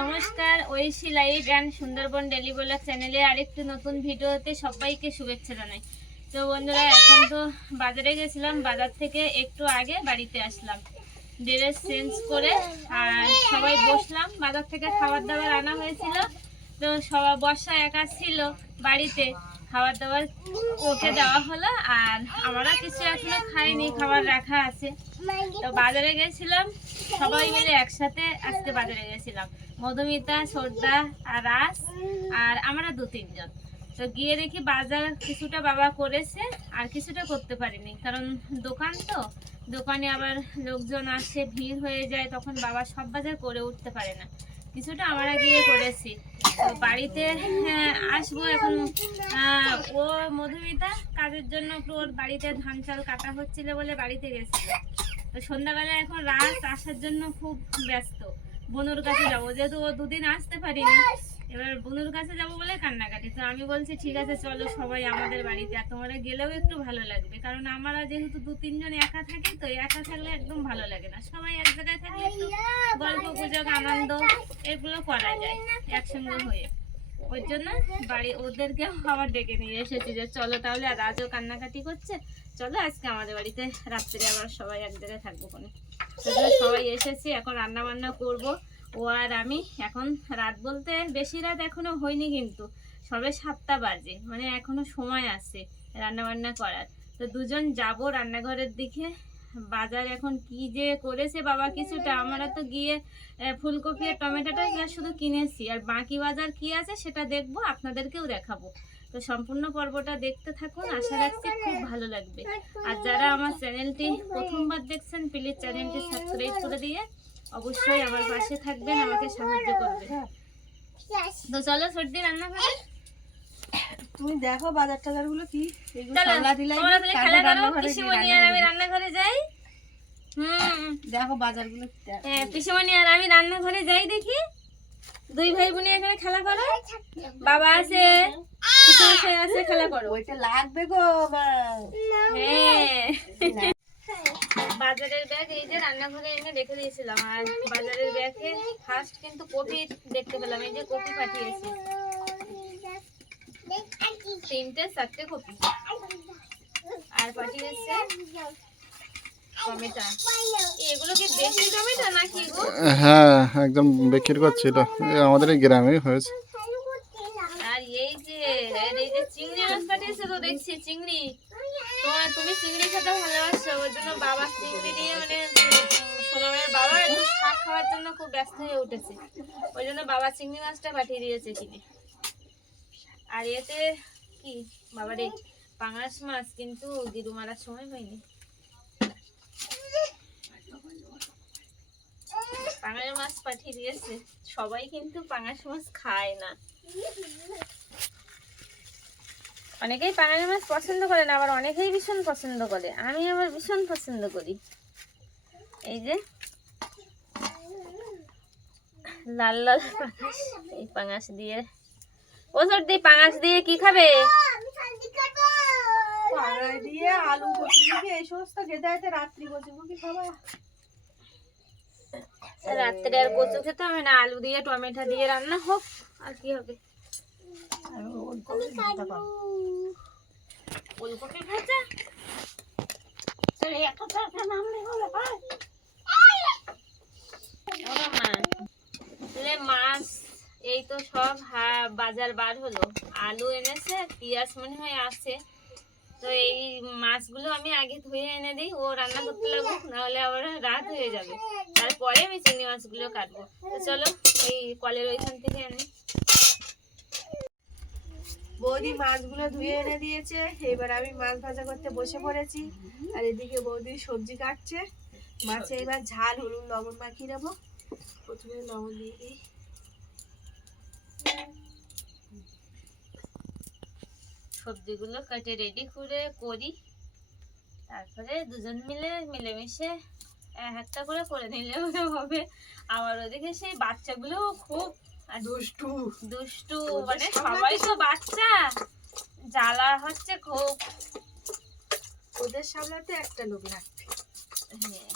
নমস্কার, Aishi live and Sundarban daily blog চ্যানেলে আরেকটি নতুন ভিডিওতে সবাইকে শুভেচ্ছা জানাই। তো বন্ধুরা, এখন তো বাজারে গেছিলাম, বাজার থেকে একটু আগে বাড়িতে আসলাম, ড্রেস চেঞ্জ করে আর সবাই বসলাম। বাজার থেকে খাবার দাবার আনা হয়েছিল, তো সবাই বর্ষা একা ছিল বাড়িতে, খাবার দাবার ওকে দেওয়া হলো আর আমরা কিছু এখনো খাইনি, খাবার রাখা আছে। তো বাজারে গেছিলাম, সবাই মিলে একসাথে আজকে বাজারে গেছিলাম, মধুমিতা, সর্দা আর রাস আর আমরা 2-3 জন। তো গিয়ে দেখি বাজার কিছুটা বাবা করেছে আর কিছুটা করতে পারিনি, কারণ দোকান তো, দোকানে আবার লোকজন আসে, ভিড় হয়ে যায়, তখন বাবা সব বাজার করে উঠতে পারে না। কিছুটা আমরা গিয়ে করেছি। তো বাড়িতে আসবো এখন। ও মধুমিতা কাজের জন্য ওর বাড়িতে ধান চাল কাটা হচ্ছিল বলে বাড়িতে গেছিল। তো সন্ধ্যাবেলা এখন রাত আসার জন্য খুব ব্যস্ত। বনুর কাছে যাবো, যেহেতু ও 2 দিন আসতে পারিনি, এবার বনুর কাছে যাবো বলে কান্নাকাটি। তো আমি বলছি ঠিক আছে চলো সবাই আমাদের বাড়িতে, আর তোমরা গেলেও একটু ভালো লাগবে, কারণ আমরা যেহেতু 2-3 জন একা থাকি, তো একা থাকলে একদম ভালো লাগে না। সবাই এক জায়গায় থাকলে একটু গল্প গুজব আনন্দ এগুলো করা যায় একসঙ্গে হয়ে। ওই জন্য বাড়ি ওদেরকে আবার ডেকে নিয়ে এসেছি যে চলো তাহলে। আর রাজও কান্নাকাটি করছে, চলো আজকে আমাদের বাড়িতে রাত্রে আবার সবাই এক জায়গায় থাকবো। কোনো সবাই এসেছি, এখন রান্না বান্না করব ও আর আমি। এখন রাত বলতে বেশি রাত এখনো হয়নি, কিন্তু সবে 7টা বাজে, মানে এখনো সময় আছে রান্না বান্না করার। তো 2জন যাব রান্নাঘরের দিকে। বাজার এখন কি যে করেছে বাবা কিছুটা, আমরা তো গিয়ে ফুলকপি আর টমেটোটা শুধু কিনেছি, আর বাকি বাজার কি আছে সেটা দেখবো, আপনাদেরকেও দেখাবো। তো সম্পূর্ণ পর্বটা দেখতে থাকুন, আশা রাখছি খুব ভালো লাগবে। আর যারা আমার চ্যানেলটি প্রথমবার দেখছেন, প্লিজ চ্যানেলটি সাবস্ক্রাইব করে দিয়ে অবশ্যই আমার পাশে থাকবেন, আমাকে সাহায্য করবেন। তো চলো সর্দি রান্না করে। তুমি দেখো বাজার টাজার গুলো কি, আমি রান্নাঘরে যাই। দেখো বাজার গুলো। পিসিমণি আর আমি রান্নাঘরে যাই, দেখি 2 ভাই বোনে এখানে খেলা করো। বাবা আছে, আছে, খেলা করো। ওইটা লাগবে গো মা। হ্যাঁ, বাজারের ব্যাগ এই যে রান্নাঘরে এনে রেখে দিয়েছিলাম, আর বাজারের ব্যাগে ফার্স্ট কিন্তু কপি দেখতে পেলাম, এই যে কপি পাঠিয়েছি, 3-4টে কপি, আর পাঠিয়েছে টমেটো। এগুলো কি দেশি টমেটো নাকি গো? হ্যাঁ, একদম বিক্রি করছিল, আমাদের এই গ্রামেই হয়েছে। আর এই যে চিংড়ি মাছ পাঠিয়েছে, তো দেখছি চিংড়ি, তুমি চিংড়ি খেতে ভালোবাসো, ওই জন্য বাবা চিংড়ি দিয়ে, মানে সোনামের বাবা একটু শাক খাওয়ার জন্য খুব ব্যস্ত হয়ে উঠেছে, ওই জন্য বাবা চিংড়ি মাছটা পাঠিয়ে দিয়েছে কিনে। আর এতে কি বাবারে পাঙাশ মাছ, কিন্তু গিরু মারার সময় হয়নি। পাঙাশ মাছ পাঠিয়ে দিয়েছে, সবাই কিন্তু পাঙাশ মাছ খায় না, অনেকেই পাঙাশ মাছ পছন্দ করে না, আবার অনেকেই ভীষণ পছন্দ করে, আমি আবার ভীষণ পছন্দ করি। এই যে লাল লাল পাঙাশ, এই পাঙাশ দিয়ে ওসর দিয়ে, পাঙাশ দিয়ে কি খাবে? দিয়ে আলু কচি এই সমস্ত খেতে হয়, রাত্রি কচি মুখি খাবা। রাত্রে আর কচু খেতে হবে না, আলু দিয়ে টমেটো দিয়ে রান্না হোক, আর কি হবে। ফুলকপি ভাজা মাছ, এই তো সব বাজার বার হলো। আলু এনেছে, পেঁয়াজ মনে হয় আছে। তো এই মাছগুলো আমি আগে ধুয়ে এনে দিই, ও রান্না করতে লাগুক, নাহলে আবার রাত হয়ে যাবে, তারপরে আমি চিংড়ি মাছগুলো কাটবো। তো চলো এই কলের ওইখান থেকে আনি। বৌদি মাছগুলো ধুয়ে এনে দিয়েছে, এবার আমি মাছ ভাজা করতে বসে পড়েছি, আর এদিকে বৌদি সবজি কাটছে। মাছে এবার ঝাল হলুদ লবণ মাখিয়ে নেবো। প্রথমে লবণ দিয়ে দিই। সবজিগুলো কেটে রেডি করে করি, তারপরে 2জন মিলে মিলেমিশে একটা করে করে নিলেও হবে। আবার ওদিকে সেই বাচ্চাগুলো খুব দুষ্টু দুষ্টু, মানে সবাই তো বাচ্চা, জ্বালা হচ্ছে খুব, ওদের সামলাতে একটা লোক রাখবে। হ্যাঁ,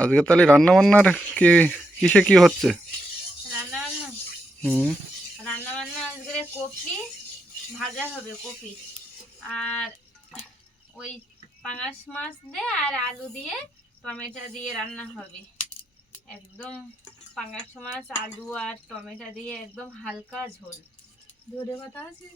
আজকে তাহলে রান্না বান্নার কি কিসে কি হচ্ছে? রান্না বান্না হুম। রান্না বান্না আজকে কপি ভাজা হবে, কপি আর ওই পাঙাশ মাছ দিয়ে আর আলু দিয়ে টমেটো দিয়ে রান্না হবে। একদম পাঙাশ মাছ আলু আর টমেটো দিয়ে একদম হালকা ঝোল। ধনে পাতা আছে?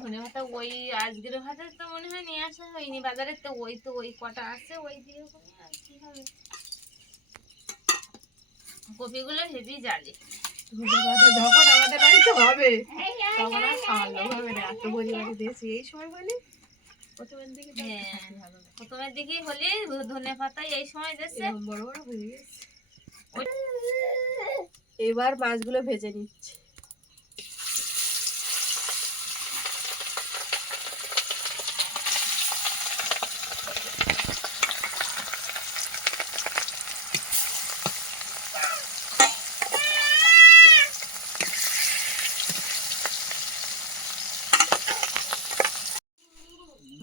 ধনে পাতা ওই আজকের ভাজা তো মনে হয় নিয়ে আসা হয়নি বাজারে, তো ওই কটা আছে, ওই দিয়ে আর কি হবে। কপিগুলো হেভি জালে। ধনে পাতা যখন আমাদের বাড়িতে হবে তখন আর খাওয়া দাওয়া হবে না, এত পরিমাণে দিয়েছি এই সময় বলে প্রথমের দিকে তো হ্যাঁ, খাতে ভালো না। প্রথমের দিকেই হলে ধনে পাতা এই সময় দিচ্ছে। এরকম বড় বড় হয়ে গেছে। এবার মাছগুলো ভেজে নিচ্ছি।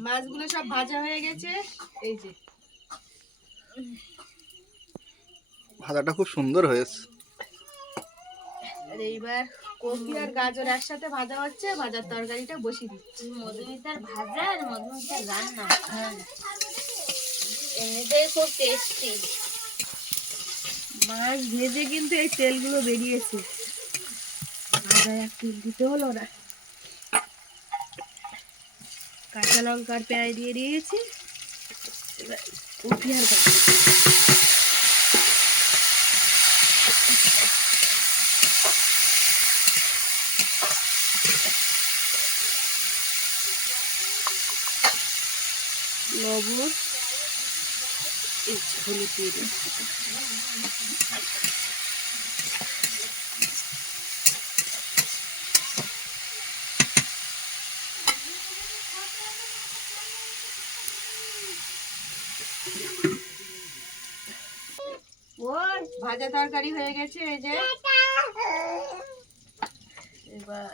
মাছগুলো সব ভাজা হয়ে গেছে, এই যে ভাজাটা খুব সুন্দর হয়েছে। আর এইবার কপি আর গাজর একসাথে ভাজা হচ্ছে, ভাজার তরকারিটা বসিয়ে দিচ্ছি। মধুমিতার ভাজা আর মধুমিতার রান্না এমনিতেই খুব টেস্টি। মাছ ভেজে কিন্তু এই তেলগুলো বেরিয়েছে, ভাজা একটু দিতে হলো না। কাঁচা লঙ্কার পেঁয়াজ দিয়ে দিয়েছি, এবার কপি আর গাজর। লবণ, এই যে হলুদ দিয়ে দিচ্ছি। ওই ভাজা তরকারি হয়ে গেছে, এই যে এবার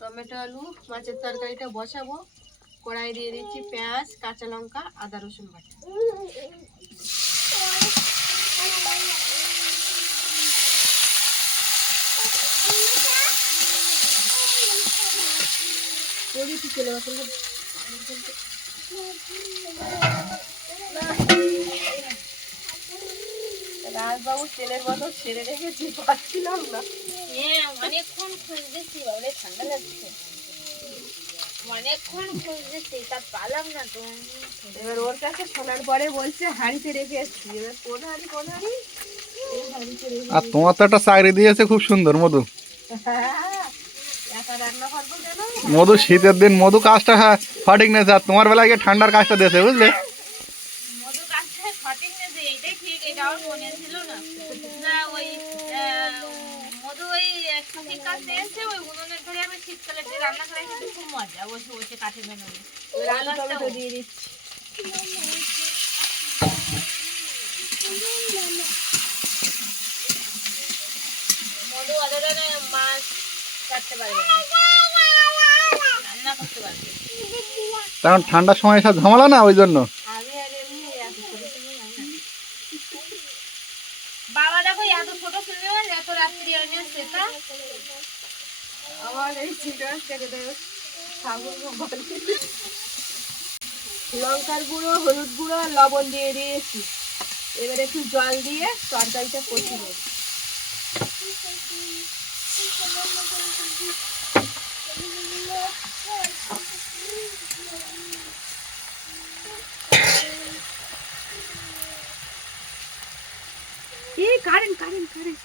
টমেটো আলু মাছের তরকারিটা বসাবো। কড়াই দিয়ে দিচ্ছি পেঁয়াজ, কাঁচা লঙ্কা, আদা রসুন বাটা। রাজবাবু তেলের বোতল সেরে রেখেছি, পাচ্ছিলাম না। হ্যাঁ, অনেকক্ষণ খুঁজতেছি, বাবরে ঠান্ডা লাগছে। অনেকক্ষণ খুঁজতেছি, তা পালাম না তো। এবার ওর কাছে শোনার পরে বলছে হাঁড়িতে রেখে এসছি। এবার কোন হাঁড়ি কোন হাঁড়ি? এই হাঁড়িতে রেখে আর তোমার তো একটা চাকরি দিয়েছে খুব সুন্দর মধু। হ্যাঁ, একা রান্না করবো কেন? মধু শীতের দিন মধু কাজটা সঠিক নেই, আর তোমার বেলায় গিয়ে ঠান্ডার কাজটা দিয়েছে বুঝলে। মধু কাজটা সঠিক না যে এটাই ঠিক, এটা আমার মনে ছিল না। না ওই মধু ওই সঠিক কাজ দিয়েছে, ওই উনুনের ঘরে আমি শীতকালে যে রান্না করে খেতে খুব মজা, বসে বসে কাঠে বেরোবে। এবার আলু টমেটো দিয়ে দিচ্ছি। মধু অতটা মাছ কাটতে পারবে না, রান্না করতে পারবে। কারণ ঠান্ডার সময় সব ঝামেলা না, ওই জন্য। আমি আর এমনি এত ছোট ছোট রান্না। বাবা দেখো এত ছোট ছেলে এত রাত্রি আনে সেটা। আমার এই চিটার থেকে দেয় ছাগল বলে। লঙ্কার গুঁড়ো, হলুদ গুঁড়ো আর লবণ দিয়ে দিয়েছি। এবার একটু জল দিয়ে তরকারিটা কষিয়ে নেব। Current current current.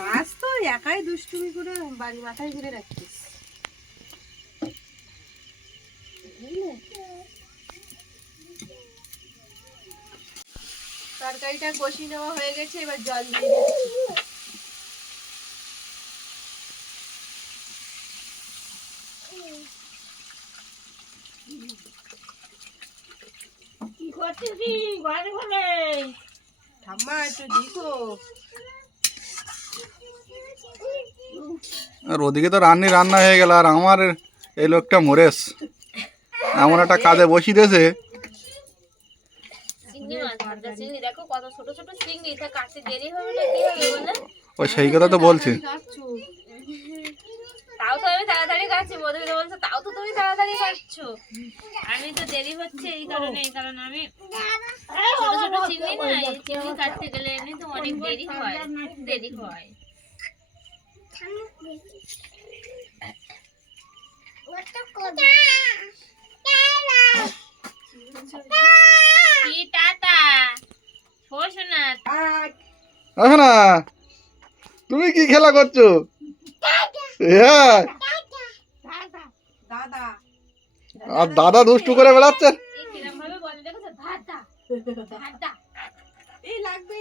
রাজ তো একাই দুষ্টুমি করে বাড়ি মাথায় ঘুরে রাখছিস। তরকারিটা কষিয়ে নেওয়া হয়ে গেছে, এবার জল দিয়ে দিচ্ছি। কি করছিস কি ঘরে ঘরে? ঠাম্মা একটু দেখো। আর ওদিকে তো রান্না হয়ে গেল, আর আমার এই লোকটা মরেস এমন একটা কাজে বসিয়ে দিয়েছে, চিংড়ি মাছ ভাজা চিংড়ি, দেখো কত ছোট ছোট চিংড়ি, তা কাটতে দেরি হবে না কি হবে বলে? ও সেই কথা তো বলছি। কাটছো তাও তো আমি তাড়াতাড়ি কাটছি, মধুমিতা বলছে তাও তো তুমি তাড়াতাড়ি কাটছো। আমি তো দেরি হচ্ছে এই কারণে আমি ছোট ছোট চিংড়ি না, এই চিংড়ি কাটতে গেলে এমনি তো অনেক দেরি হয়, দেরি হয়। কি টাটা শোষ না। আসো না, তুমি কি খেলা করছো? হ্যাঁ, দাদা আর দাদা দুষ্টু করে বেড়াচ্ছে। এই কিরম ভাবে বলে দেখো, ধাদা ধাদা, এই লাগবে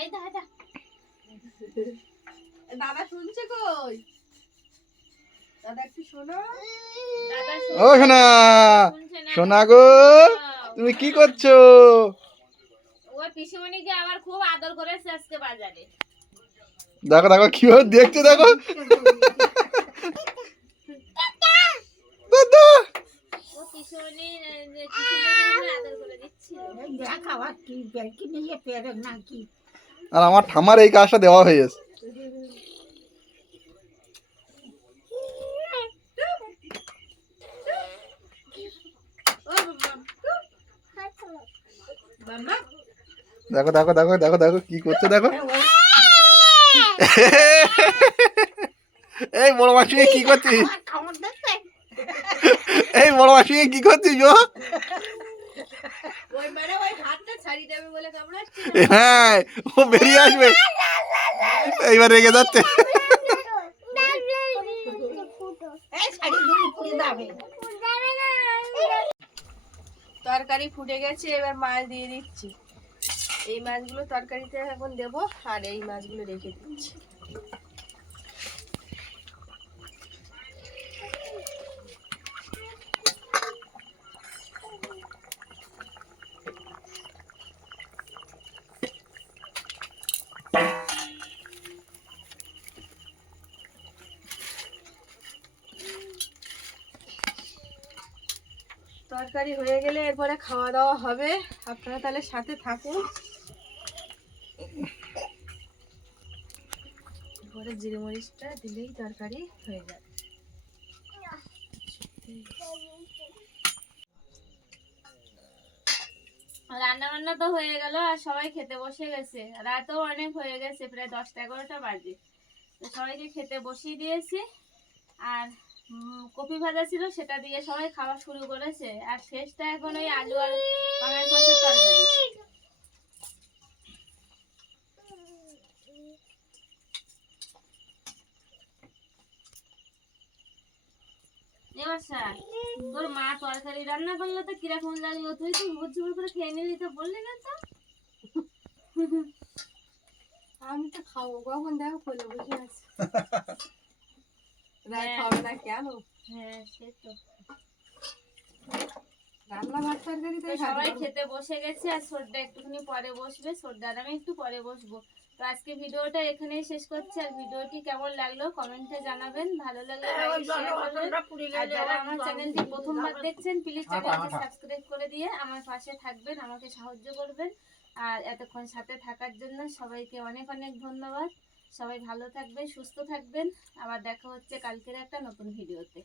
এই ধাদা। দাদা শুনছে কই? দাদা একটু শোনো। দাদা ও সোনা, শুনছে না। সোনা গো, তুমি কি করছো? ওর পিসিমণিকে আবার খুব আদর করেছে আজকে বাজারে। দেখো দেখো কিভাবে দেখছে, দেখো দাদা। ও পিসিমণি পিসিমণিকে আদর করে দিচ্ছিল। আর আমার ঠামার এই কাজটা দেওয়া হয়ে গেছে। ও মাম্মা দেখো দেখো দেখো দেখো দেখো কি করছে দেখো। এই বড় মাসি কি করছিস? এই বড় মাসি কি করছিস ও? ওই মানে ওই হাতটা ছাড়িয়ে দেবে বলে কামড়াচ্ছে। হ্যাঁ, ও বেরিয়ে আসবে। এইবার রেগে যাচ্ছে। তরকারি ফুটে গেছে, এবার মাছ দিয়ে দিচ্ছি। এই মাছগুলো তরকারিতে এখন দেবো, আর এই মাছগুলো রেখে দিচ্ছি। তরকারি হয়ে গেলে এরপরে খাওয়া দাওয়া হবে। আপনারা তাহলে সাথে থাকুন। এরপরে জিরে মরিচটা দিলেই তরকারি হয়ে যাবে। রান্না বান্না তো হয়ে গেল আর সবাই খেতে বসে গেছে। রাতও অনেক হয়ে গেছে, প্রায় 10টা-11টা বাজে। তো সবাইকে খেতে বসিয়ে দিয়েছি। আর কপি ভাজা ছিল, সেটা দিয়ে সবাই খাওয়া শুরু করেছে। আর শেষটা এখন ওই আলু আর পাঙাশ মাছের তরকারি। এবার তোর মা তরকারি রান্না করলো তো কিরকম লাগলো? তুই তো ঝুড় করে খেয়ে নিলি, তো বললি না তো? আমি তো খাবো কখন, দেখো কোলে বসে আছে। রাত হবে না কেন? হ্যাঁ সে তো। রান্না ভাত তরকারি তো সবাই খেতে বসে গেছে, আর সর্দা একটুখানি পরে বসবে। সর্দা আর আমি একটু পরে বসবো। তো আজকে ভিডিওটা এখানেই শেষ করছি। আর ভিডিওটি কেমন লাগলো কমেন্টে জানাবেন। ভালো লাগলে লাইক শেয়ার করবেন। আর যারা আমার চ্যানেলটি প্রথমবার দেখছেন প্লিজ চ্যানেলটি সাবস্ক্রাইব করে দিয়ে আমার পাশে থাকবেন, আমাকে সাহায্য করবেন। আর এতক্ষণ সাথে থাকার জন্য সবাইকে অনেক অনেক ধন্যবাদ। সবাই ভালো থাকবেন, সুস্থ থাকবেন। আবার দেখা হচ্ছে কালকের একটা নতুন ভিডিওতে।